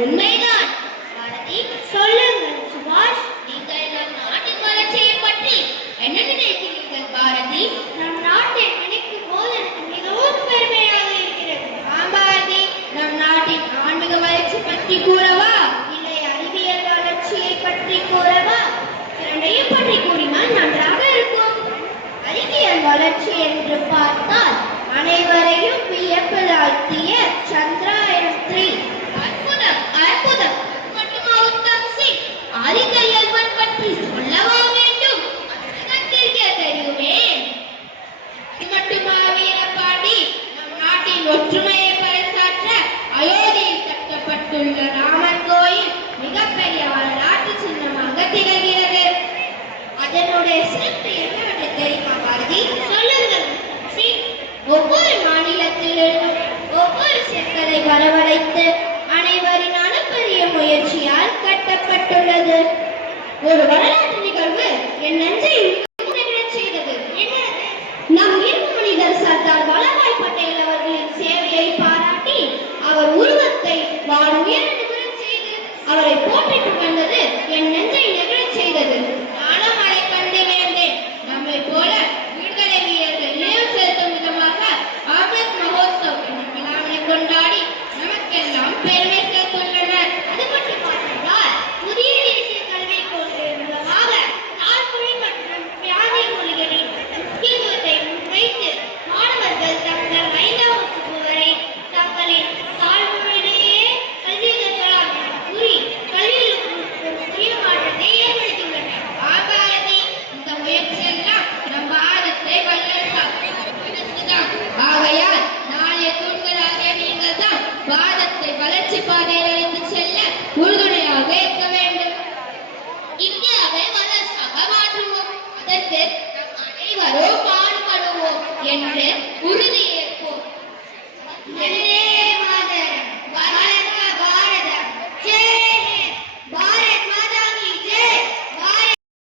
உண்மைதான். பாரதி சொல்லுங்கள் சுபாஷ் நீங்கள் நம் நாட்டின் வளர்ச்சியை பற்றி என்ன நினைக்கிறீர்கள் பாரதி? நம் நாட்டை நினைக்கும் போது எனக்கு மிகவும் பெருமையாக இருக்கிறது. ஆம் பாரதி. நம் நாட்டின் ஆன்மீக வளர்ச்சி பற்றி கூறவா? இல்லை அறிவியல் வளர்ச்சியை பற்றி கூறவா? இரண்டையும் பற்றி கூறினால் நன்றாக இருக்கும். அறிவியல் வளர்ச்சி என்று பார்த்தால் அனைவரையும் வியப்பில் சந்திரா ஒற்றுமையை பறைசாற்ற அயோத்தியில் கட்டப்பட்டுள்ள ராமர் கோயில் மிகப்பெரிய வரலாற்று சின்னமாக திகழ்கிறது. அதனுடைய சிறப்பு என்னவென்று தெரியுமா பாரதி? சொல்லுங்கள் ஒவ்வொரு மாநிலத்திலிருந்தும் ஒவ்வொரு செங்கலை வரவழைத்து அனைவரின் அளப்பரிய முயற்சியால் கட்டப்பட்டுள்ளது. ஒரு வரலாற்று